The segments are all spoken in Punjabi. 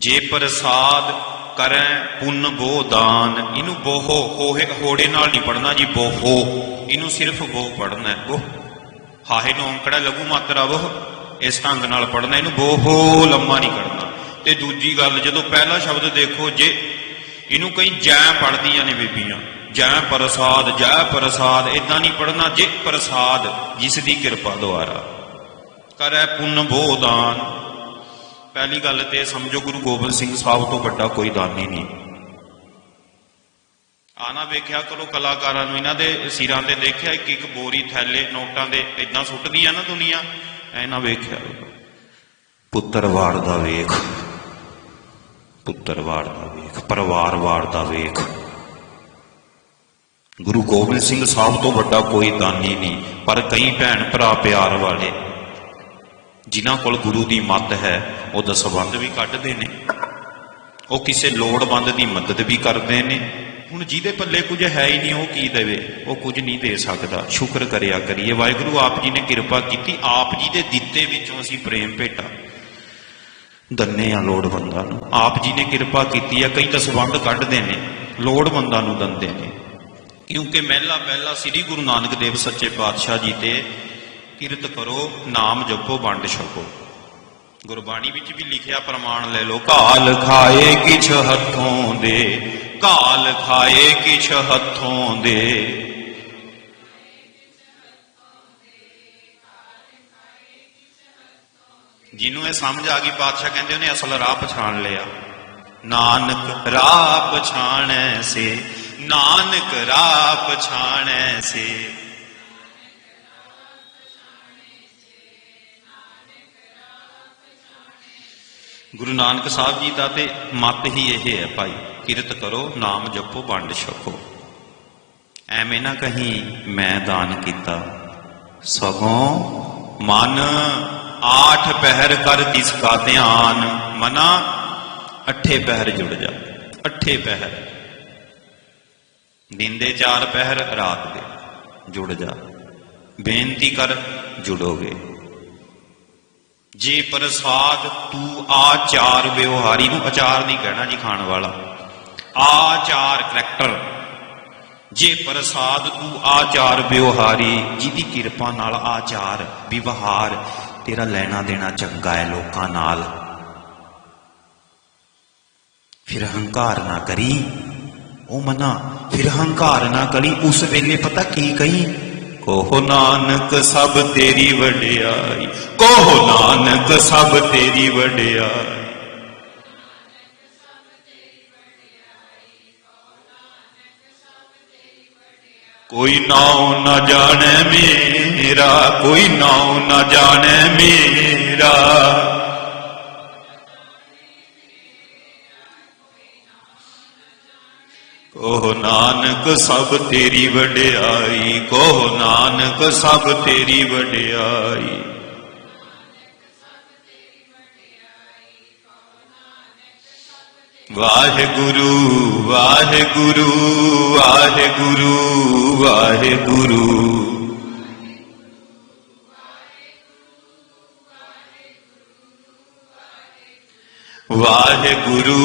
ਜੇ ਪ੍ਰਸਾਦ ਕਰੈ ਪੁੰਨ ਬੋ ਦਾਨ, ਇਹਨੂੰ ਬੋਹੋ, ਹੋਹੇ ਹੋੜੇ ਨਾਲ ਨਹੀਂ ਪੜਨਾ ਜੀ, ਬੋਹੋ। ਇਹਨੂੰ ਸਿਰਫ ਬੋ ਪੜਨਾ ਹੈ। ਹਾਹੇ ਨੂੰ ਅੰਕੜਾ ਲਘੂ ਮਾਤਰਾ ਬੋ ਇਸ ਢੰਗ ਨਾਲ ਪੜਨਾ ਇਹਨੂੰ ਬੋਹੋ ਲੰਮਾ ਨਹੀਂ ਕਰਨਾ। ਤੇ ਦੂਜੀ ਗੱਲ, ਜਦੋਂ ਪਹਿਲਾ ਸ਼ਬਦ ਦੇਖੋ, ਜੇ ਇਹਨੂੰ ਕਈ ਜੈ ਪੜਦੀਆਂ ਨੇ ਬੀਬੀਆਂ, ਜੈ ਪ੍ਰਸਾਦ ਜੈ ਪ੍ਰਸਾਦ ਇਦਾਂ ਨਹੀਂ ਪੜਨਾ ਜੇ ਪ੍ਰਸਾਦ ਜਿਸ ਦੀ ਕਿਰਪਾ ਦੁਆਰਾ ਕਰੈ ਪੁੰਨ ਬੋ ਦਾਨ ਪਹਿਲੀ ਗੱਲ ਤੇ ਸਮਝੋ ਗੁਰੂ ਗੋਬਿੰਦ ਸਿੰਘ ਸਾਹਿਬ ਤੋਂ ਵੱਡਾ ਕੋਈ ਦਾਨੀ ਨਹੀਂ। ਆਨਾ ਵੇਖਿਆ ਕਰੋ ਕਲਾਕਾਰਾਂ ਨੂੰ, ਇਹਨਾਂ ਦੇ ਸਿਰਾਂ ਤੇ ਦੇਖਿਆ, ਇੱਕ ਇੱਕ ਬੋਰੀ ਥੈਲੇ, ਨੋਟਾਂ ਦੇ ਇਦਾਂ ਸੁੱਟਦੀ ਆ ਨਾ ਦੁਨੀਆ ਇਹਨਾਂ ਵੇਖਿਆ ਪੁੱਤਰ ਵਾਰ ਦਾ ਵੇਖ, ਪੁੱਤਰ ਵਾਰ ਦਾ ਵੇਖ, ਪਰਿਵਾਰ ਵਾਰ ਦਾ ਵੇਖ। ਗੁਰੂ ਗੋਬਿੰਦ ਸਿੰਘ ਸਾਹਿਬ ਤੋਂ ਵੱਡਾ ਕੋਈ ਦਾਨੀ ਨਹੀਂ, ਪਰ ਕਈ ਭੈਣ ਭਰਾ ਪਿਆਰ ਵਾਲੇ ਜਿਨ੍ਹਾਂ ਕੋਲ ਗੁਰੂ ਦੀ ਮੱਤ ਹੈ, ਉਹ ਦਸਵੰਧ ਵੀ ਕੱਢਦੇ ਨੇ। ਉਹ ਕਿਸੇ ਲੋੜਵੰਦ ਦੀ ਮਦਦ ਵੀ ਕਰਦੇ ਨੇ। ਹੁਣ ਜਿਹਦੇ ਪੱਲੇ ਕੁਝ ਹੈ ਹੀ ਨਹੀਂ, ਉਹ ਕੀ ਦੇਵੇ? ਉਹ ਕੁਝ ਨਹੀਂ ਦੇ ਸਕਦਾ। ਸ਼ੁਕਰ ਕਰਿਆ ਕਰੀਏ। ਵਾਹਿਗੁਰੂ, ਆਪ ਜੀ ਨੇ ਕਿਰਪਾ ਕੀਤੀ। ਆਪ ਜੀ ਦੇ ਦਿੱਤੇ ਵਿੱਚੋਂ ਅਸੀਂ ਪ੍ਰੇਮ ਭੇਟਾ। ਦੰਨੇ ਆ ਲੋੜਵੰਦਾਂ ਨੂੰ। ਆਪ ਜੀ ਨੇ ਕਿਰਪਾ ਕੀਤੀ ਆ। ਕਈ ਦਸਵੰਧ ਕੱਢਦੇ ਨੇ। ਲੋੜਵੰਦਾਂ ਨੂੰ ਦੰਦੇ ਨੇ। ਕਿਉਂਕਿ ਮਹਿਲਾ ਪਹਿਲਾ ਸ੍ਰੀ ਗੁਰੂ ਨਾਨਕ ਦੇਵ ਸੱਚੇ ਪਾਤਸ਼ਾਹ ਜੀ ਤੇ ਕਿਰਤ ਕਰੋ, ਨਾਮ ਜਪੋ, ਵੰਡ ਛਕੋ। ਗੁਰਬਾਣੀ ਵਿੱਚ ਵੀ ਲਿਖਿਆ ਪ੍ਰਮਾਣ ਲੈ ਲਓ, ਕਾਲ ਖਾਏ ਕਿਛ ਹੱਥੋਂ ਦੇ, ਕਾਲ ਖਾਏ ਕਿਛ ਹੱਥੋਂ ਦੇ। ਜਿਹਨੂੰ ਇਹ ਸਮਝ ਆ ਗਈ, ਪਾਤਸ਼ਾਹ ਕਹਿੰਦੇ ਉਹਨੇ ਅਸਲ ਰਾਹ ਪਛਾਣ ਲਿਆ। ਨਾਨਕ ਰਾਹ ਪਛਾਣੈ ਸੇ, ਨਾਨਕ ਰਾਹ ਪਛਾਣੈ ਸੇ। ਗੁਰੂ ਨਾਨਕ ਸਾਹਿਬ ਜੀ ਦਾ ਤੇ ਮਤ ਹੀ ਇਹ ਹੈ ਭਾਈ, ਕਿਰਤ ਕਰੋ, ਨਾਮ ਜਪੋ, ਵੰਡ ਛਕੋ। ਐਵੇਂ ਨਾ ਕਹੀਂ, ਮੈਂ ਦਾਨ ਕੀਤਾ। ਸਗੋਂ ਮਨ ਆਠ ਪਹਿਰ ਕਰ ਤਿਸ ਕਾ ਧਿਆਨ, ਮਨਾ ਅੱਠੇ ਪਹਿਰ ਜੁੜ ਜਾ। ਅੱਠੇ ਪਹਿਰ। ਦਿਨ ਦੇ ਚਾਰ ਪਹਿਰ, ਰਾਤ ਦੇ ਜੁੜ ਜਾ। ਬੇਨਤੀ ਕਰ, ਜੁੜੋਗੇ। ਜੇ ਪ੍ਰਸਾਦ ਤੂੰ ਆਚਾਰ ਵਿਵਹਾਰੀ ਨੂੰ ਆਚਾਰ ਨਹੀਂ ਕਹਿਣਾ ਜੀ ਖਾਣ ਵਾਲਾ। ਆਚਾਰ ਕਰੈਕਟਰ। ਜੇ ਪ੍ਰਸਾਦ ਤੂੰ ਆਚਾਰ ਵਿਵਹਾਰੀ, ਜਿਹਦੀ ਕਿਰਪਾ ਨਾਲ ਆਚਾਰ, ਵਿਵਹਾਰ ਤੇਰਾ ਲੈਣਾ ਦੇਣਾ ਚੰਗਾ ਹੈ ਲੋਕਾਂ ਨਾਲ। ਫਿਰ ਹੰਕਾਰ ਨਾ ਕਰੀ, ਉਹ ਮਨਾ। ਫਿਰ ਹੰਕਾਰ ਨਾ ਕਰੀ, ਉਸ ਵੇਲੇ ਪਤਾ ਕੀ ਕਹੀ? ਕੋਹ ਨਾਨਕ ਸਭ ਤੇਰੀ ਵਡਿਆਈ, ਕੋਹ ਨਾਨਕ ਸਭ ਤੇਰੀ ਵਡਿਆਈ। ਕੋਈ ਨਾਉ ਨਾ ਜਾਣੈ ਮੇਰਾ, ਕੋਈ ਨਾਉ ਨਾ ਜਾਣੈ ਮੇਰਾ। ਕੋਹ ਨਾਨਕ ਸਭ ਤੇਰੀ ਵਡਿਆਈ, ਕੋਹ ਨਾਨਕ ਸਭ ਤੇਰੀ ਵਡਿਆਈ। ਵਾਹਿਗੁਰੂ ਵਾਹਿਗੁਰੂ ਵਾਹਿਗੁਰੂ ਵਾਹਿਗੁਰੂ। ਵਾਹਿਗੁਰੂ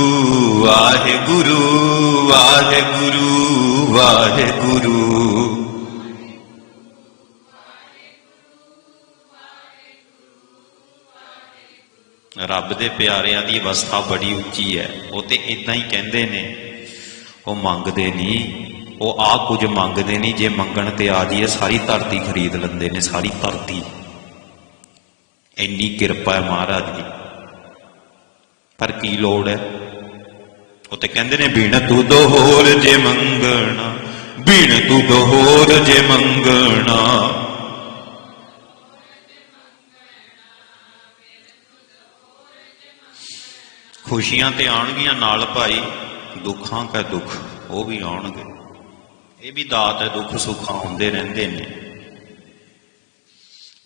ਵਾਹਿਗੁਰੂ। ਵਾਹਿਗੁਰੂ ਵਾਹਿਗੁਰੂ। ਰੱਬ ਦੇ ਪਿਆਰਿਆਂ ਦੀ ਅਵਸਥਾ ਬੜੀ ਉੱਚੀ ਹੈ। ਉਹ ਤੇ ਇਦਾਂ ਹੀ ਕਹਿੰਦੇ ਨੇ, ਉਹ ਮੰਗਦੇ ਨਹੀਂ, ਉਹ ਆ ਕੁਝ ਮੰਗਦੇ ਨਹੀਂ, ਜੇ ਮੰਗਣ ਤੇ ਆ ਜੀਏ ਸਾਰੀ ਧਰਤੀ ਖਰੀਦ ਲੈਂਦੇ ਨੇ, ਸਾਰੀ ਧਰਤੀ। ਇੰਨੀ ਕਿਰਪਾ ਹੈ ਮਹਾਰਾਜ ਦੀ। ਪਰ ਕੀ ਲੋੜ ਹੈ? ਉਹ ਤੇ ਕਹਿੰਦੇ ਨੇ ਬੀਣ ਤੂੰ ਦੋਹਰ ਜੇ ਮੰਗਣਾ ਬੀਣ ਤੂੰ ਦੋਹਰ ਜੇ ਮੰਗਣਾ। ਖੁਸ਼ੀਆਂ ਤੇ ਆਉਣਗੀਆਂ ਨਾਲ ਭਾਈ, ਦੁੱਖਾਂ ਕਾ ਦੁੱਖ, ਉਹ ਵੀ ਆਉਣਗੇ। ਇਹ ਵੀ ਦਾਤ ਹੈ, ਦੁੱਖ ਸੁੱਖ ਆਉਂਦੇ ਰਹਿੰਦੇ ਨੇ।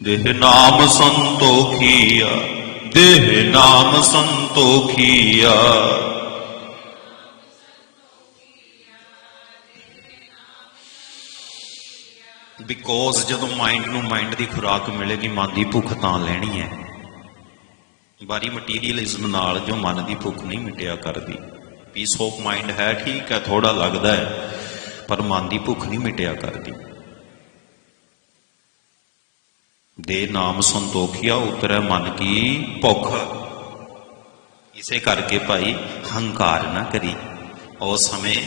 ਦੇਹ ਨਾਮ ਸੰਤੋਖੀਆ, ਦੇਹ ਨਾਮ ਸੰਤੋਖੀਆ। ਬਿਕੋਜ਼ ਜਦੋਂ ਮਾਈਂਡ ਨੂੰ ਮਾਈਂਡ ਦੀ ਖੁਰਾਕ ਮਿਲੇਗੀ, ਮਨ ਦੀ ਭੁੱਖ ਤਾਂ ਲੈਣੀ ਹੈ। ਬਾਰੀ ਮਟੀਰੀਅਲਿਜ਼ਮ ਨਾਲ ਜੋ ਮਨ ਦੀ ਭੁੱਖ ਨਹੀਂ ਮਿਟਿਆ ਕਰਦੀ। ਪੀਸ ਆਫ ਮਾਈਂਡ ਹੈ ਠੀਕ ਹੈ ਥੋੜਾ ਲੱਗਦਾ ਹੈ, ਪਰ ਮਨ ਦੀ ਭੁੱਖ ਨਹੀਂ ਮਿਟਿਆ ਕਰਦੀ। ਦੇ ਨਾਮ ਸੰਤੋਖਿਆ ਉਤਰੈ ਮਨ ਕੀ ਭੁੱਖ। ਇਸੇ ਕਰਕੇ ਭਾਈ ਹੰਕਾਰ ਨਾ ਕਰੀ। ਉਸ ਸਮੇਂ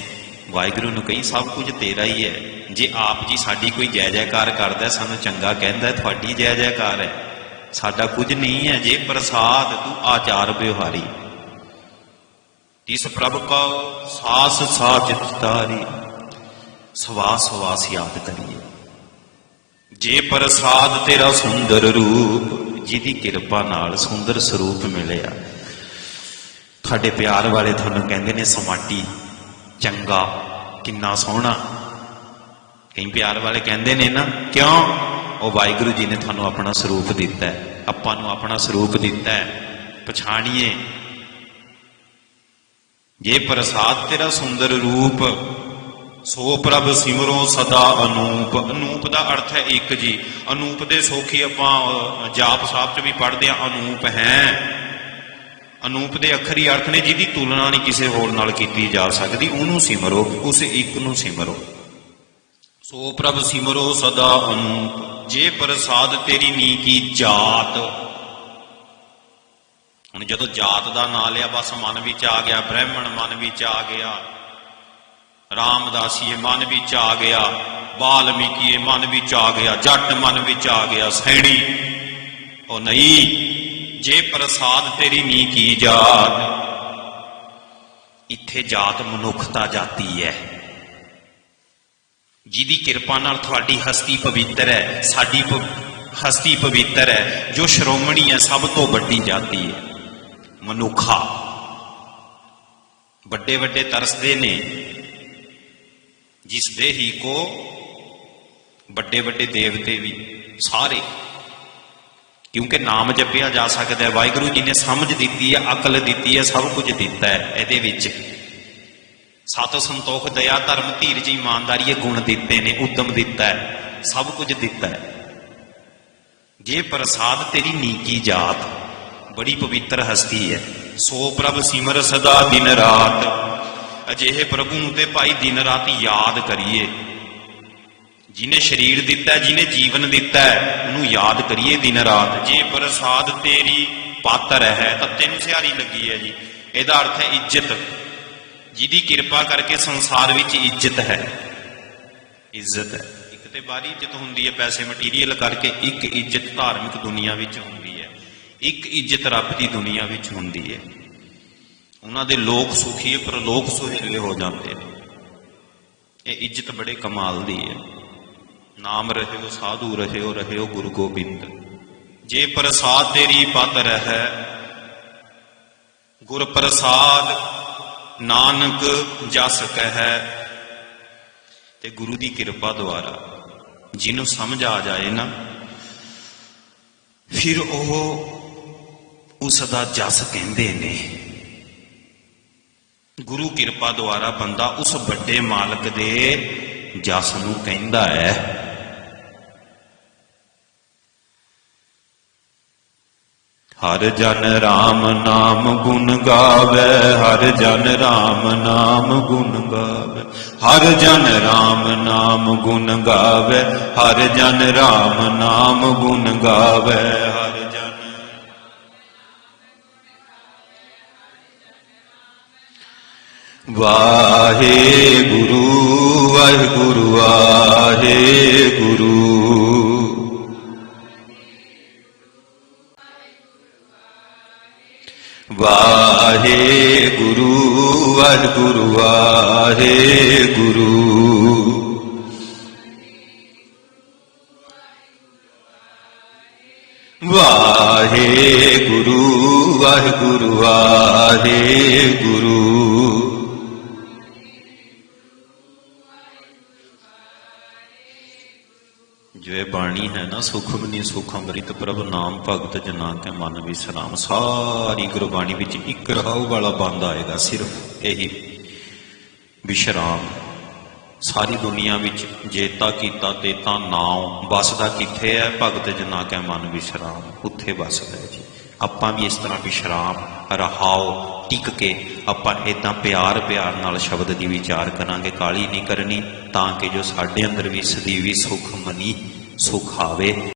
ਵਾਹਿਗੁਰੂ ਨੂੰ ਕਹੀ, ਸਭ ਕੁਝ ਤੇਰਾ ਹੀ ਹੈ। ਜੇ ਆਪ ਜੀ ਸਾਡੀ ਕੋਈ ਜੈ ਜੈਕਾਰ ਕਰਦਾ ਸਾਨੂੰ ਚੰਗਾ ਕਹਿੰਦਾ ਤੁਹਾਡੀ ਜੈ ਜੈਕਾਰ ਹੈ। ਸਾਡਾ ਕੁਝ ਨਹੀਂ ਹੈ, ਜੇ ਪ੍ਰਸਾਦ ਤੂੰ ਆਚਾਰ ਵਿਵਹਾਰੀ ਤਿਸ ਪ੍ਰਭ ਕਾ ਸਾਸ ਸਾਚ ਤਾਰੀ ਸਵਾਸ ਸਵਾਸ ਯਾਦ ਕਰੀਏ। ਜੇ ਪ੍ਰਸਾਦ ਤੇਰਾ ਸੁੰਦਰ ਰੂਪ, ਜਿਹਦੀ ਕਿਰਪਾ ਨਾਲ ਸੁੰਦਰ ਸਰੂਪ ਮਿਲਿਆ। ਤੁਹਾਡੇ ਪਿਆਰ ਵਾਲੇ ਤੁਹਾਨੂੰ ਕਹਿੰਦੇ ਨੇ, ਸਮਾਟੀ ਚੰਗਾ, ਕਿੰਨਾ ਸੋਹਣਾ। ਕਈ ਪਿਆਰ ਵਾਲੇ ਕਹਿੰਦੇ ਨੇ ਨਾ, ਕਿਉਂ? ਉਹ ਵਾਹਿਗੁਰੂ ਜੀ ਨੇ ਤੁਹਾਨੂੰ ਆਪਣਾ ਸਰੂਪ ਦਿੱਤਾ ਹੈ। ਆਪਾਂ ਨੂੰ ਆਪਣਾ ਸਰੂਪ ਦਿੱਤਾ ਹੈ। ਪਛਾਣੀਏ। ਜੇ ਪ੍ਰਸਾਦ ਤੇਰਾ ਸੁੰਦਰ ਰੂਪ, ਸੋ ਪ੍ਰਭ ਸਿਮਰੋ ਸਦਾ ਅਨੂਪ। ਅਨੂਪ ਦਾ ਅਰਥ ਹੈ ਇੱਕ ਜੀ। ਅਨੂਪ ਦੇ ਸੋਖੀ ਆਪਾਂ ਜਾਪ ਸਾਹਿਬ ਚ ਵੀ ਪੜ੍ਹਦੇ ਆ ਅਨੂਪ ਹੈ। ਅਨੂਪ ਦੇ ਅੱਖਰੀ ਅਰਥ ਨੇ ਜਿਹਦੀ ਤੁਲਨਾ ਨਹੀਂ ਕਿਸੇ ਹੋਰ ਨਾਲ ਕੀਤੀ ਜਾ ਸਕਦੀ, ਉਹਨੂੰ ਸਿਮਰੋ, ਉਸ ਇੱਕ ਨੂੰ ਸਿਮਰੋ। ਸੋ ਪ੍ਰਭ ਸਿਮਰੋ ਸਦਾ ਅਨੂਪ, ਜੇ ਪ੍ਰਸਾਦ ਤੇਰੀ ਨੀ ਕੀ ਜਾਤ। ਹੁਣ ਜਦੋਂ ਜਾਤ ਦਾ ਨਾਂ ਲਿਆ, ਬਸ ਮਨ ਵਿੱਚ ਆ ਗਿਆ, ਬ੍ਰਾਹਮਣ ਮਨ ਵਿੱਚ ਆ ਗਿਆ ਰਾਮਦਾਸੀਏ ਮਨ ਵਿੱਚ ਆ ਗਿਆ ਬਾਲਮੀਕੀਏ ਮਨ ਵਿੱਚ ਆ ਗਿਆ, ਜੱਟ ਮਨ ਵਿੱਚ ਆ ਗਿਆ, ਸੈਣੀ। ਉਹ ਨਹੀਂ ਜੇ ਪ੍ਰਸਾਦ ਤੇਰੀ ਨੀ ਕੀ ਜਾਤ, ਇੱਥੇ ਜਾਤ ਮਨੁੱਖਤਾ ਜਾਤੀ ਹੈ ਜਿਹਦੀ ਕਿਰਪਾ ਨਾਲ ਤੁਹਾਡੀ ਹਸਤੀ ਪਵਿੱਤਰ ਹੈ ਸਾਡੀ ਹਸਤੀ ਪਵਿੱਤਰ ਹੈ ਜੋ ਸ਼੍ਰੋਮਣੀ ਹੈ ਸਭ ਤੋਂ ਵੱਡੀ ਜਾਤੀ ਹੈ ਮਨੁੱਖਾ। ਵੱਡੇ ਵੱਡੇ ਤਰਸਦੇ ਨੇ। ਜਿਸ ਦੇ ਹੀ ਕੋ ਵੱਡੇ ਵੱਡੇ ਦੇਵਤੇ ਵੀ, ਸਾਰੇ। ਕਿਉਂਕਿ ਨਾਮ ਜਪਿਆ ਜਾ ਸਕਦਾ ਹੈ। ਵਾਹਿਗੁਰੂ ਜੀ ਨੇ ਸਮਝ ਦਿੱਤੀ ਹੈ, ਅਕਲ ਦਿੱਤੀ ਹੈ, ਸਭ ਕੁਝ ਦਿੱਤਾ ਹੈ ਇਹਦੇ ਵਿੱਚ। ਸਤ ਸੰਤੋਖ, ਦਇਆ, ਧਰਮ, ਧੀਰਜ, ਇਮਾਨਦਾਰੀ ਇਹ ਗੁਣ ਦਿੱਤੇ ਨੇ ਉਦਮ ਦਿੱਤਾ ਹੈ, ਸਭ ਕੁਝ ਦਿੱਤਾ ਹੈ। ਜੇ ਪ੍ਰਸਾਦ ਤੇਰੀ ਨੀਕੀ ਜਾਤ, ਬੜੀ ਪਵਿੱਤਰ ਹਸਤੀ ਹੈ, ਸੋ ਪ੍ਰਭ ਸਿਮਰ ਸਦਾ ਦਿਨ ਰਾਤ। ਅਜਿਹੇ ਪ੍ਰਭੂ ਨੂੰ ਤੇ ਭਾਈ ਦਿਨ ਰਾਤ ਯਾਦ ਕਰੀਏ। ਜਿਨੇ ਸਰੀਰ ਦਿੱਤਾ ਹੈ, ਜਿਹਨੇ ਜੀਵਨ ਦਿੱਤਾ ਉਹਨੂੰ ਯਾਦ ਕਰੀਏ ਦਿਨ ਰਾਤ। ਜੇ ਪ੍ਰਸਾਦ ਤੇਰੀ ਪਾਤਰ ਹੈ ਤਾਂ ਤੈਨੂੰ ਸਿਹਾਰੀ ਲੱਗੀ ਹੈ ਜੀ। ਇਹਦਾ ਅਰਥ ਹੈ ਇੱਜ਼ਤ। ਜਿਹਦੀ ਕਿਰਪਾ ਕਰਕੇ ਸੰਸਾਰ ਵਿੱਚ ਇੱਜ਼ਤ ਹੈ। ਇੱਜ਼ਤ ਹੈ। ਇੱਕ ਤੇ ਬਾਹਰੀ ਇੱਜ਼ਤ ਹੁੰਦੀ ਹੈ ਪੈਸੇ ਮਟੀਰੀਅਲ ਕਰਕੇ ਇੱਕ ਇੱਜ਼ਤ ਧਾਰਮਿਕ ਦੁਨੀਆ ਵਿੱਚ ਹੁੰਦੀ ਹੈ। ਇੱਕ ਇੱਜ਼ਤ ਰੱਬ ਦੀ ਦੁਨੀਆ ਵਿੱਚ ਹੁੰਦੀ ਹੈ। ਉਹਨਾਂ ਦੇ ਲੋਕ ਸੁਖੀ ਪਰ ਲੋਕ ਸੁਹੇਲੇ ਹੋ ਜਾਂਦੇ ਨੇ। ਇਹ ਇੱਜ਼ਤ ਬੜੇ ਕਮਾਲ ਦੀ ਹੈ। ਨਾਮ ਰਹਿਓ, ਸਾਧੂ ਰਹਿਓ ਰਹਿਓ ਗੁਰੂ ਗੋਬਿੰਦ। ਜੇ ਪ੍ਰਸਾਦ ਤੇਰੀ ਪਤ ਹੈ ਗੁਰ ਪ੍ਰਸਾਦ ਨਾਨਕ ਜਸ ਕਹਿ। ਤੇ ਗੁਰੂ ਦੀ ਕਿਰਪਾ ਦੁਆਰਾ, ਜਿਹਨੂੰ ਸਮਝ ਆ ਜਾਏ ਨਾ, ਫਿਰ ਉਹ ਉਸ ਦਾ ਜਸ ਕਹਿੰਦੇ ਨੇ। ਗੁਰੂ ਕਿਰਪਾ ਦੁਆਰਾ ਬੰਦਾ ਉਸ ਵੱਡੇ ਮਾਲਕ ਦੇ ਜਸ ਨੂੰ ਕਹਿੰਦਾ ਹੈ। ਹਰ ਜਨ ਰਾਮ ਨਾਮ ਗੁਣ ਗਾਵੇ, ਹਰ ਜਨ ਰਾਮ ਨਾਮ ਗੁਣ ਗਾਵੇ। ਹਰ ਜਨ ਰਾਮ ਨਾਮ ਗੁਣ ਗਾਵੇ, ਹਰ ਜਨ ਰਾਮ ਨਾਮ ਗੁਣ ਗਾਵੇ। ਹਰ ਜਨ ਵਾਹਿਗੁਰੂ ਵਾਹਿਗੁਰੂ ਵਾਹਿਗੁਰੂ। ਵਾਹਿਗੁਰੂ ਵਾਹਿਗੁਰੂ ਵਾਹਿਗੁਰੂ। ਵਾਹਿਗੁਰੂ ਵਾਹਿਗੁਰੂ ਵਾਹਿਗੁਰੂ। ਜੋ ਇਹ ਬਾਣੀ ਹੈ ਨਾ ਸੁਖਮਨੀ ਸੁਖ ਅੰਮ੍ਰਿਤ ਪ੍ਰਭ ਨਾਮ ਭਗਤ ਜਨਾ ਕੇ ਮਨ ਵਿਸਰਾਮ। ਸਾਰੀ ਗੁਰਬਾਣੀ ਵਿੱਚ ਇੱਕ ਰਹਾਉ ਵਾਲਾ ਬੰਦ ਆਏਗਾ, ਸਿਰਫ ਇਹੀ। ਵਿਸ਼ਰਾਮ। ਸਾਰੀ ਦੁਨੀਆ ਵਿੱਚ ਜੇਤਾ ਕੀਤਾ ਤੇ ਤਾਂ ਨਾਉ। ਬਸਦਾ ਕਿੱਥੇ ਹੈ? ਭਗਤ ਜਨਾ ਕੇ ਮਨ ਵਿਸਰਾਮ। ਉੱਥੇ ਬਸਦਾ ਹੈ ਜੀ। ਆਪਾਂ ਵੀ ਇਸ ਤਰ੍ਹਾਂ ਵਿਸ਼ਰਾਮ ਰਹਾਓ ਟਿਕ ਕੇ ਆਪਾਂ ਇਦਾਂ ਪਿਆਰ ਪਿਆਰ ਨਾਲ ਸ਼ਬਦ ਦੀ ਵਿਚਾਰ ਕਰਾਂਗੇ ਕਾਲੀ ਨਹੀਂ ਕਰਨੀ, ਤਾਂ ਕਿ ਜੋ ਸਾਡੇ ਅੰਦਰ ਵੀ ਸਦੀਵੀ ਸੁਖ ਮਨੀ ਸੁਖ ਆਵੇ।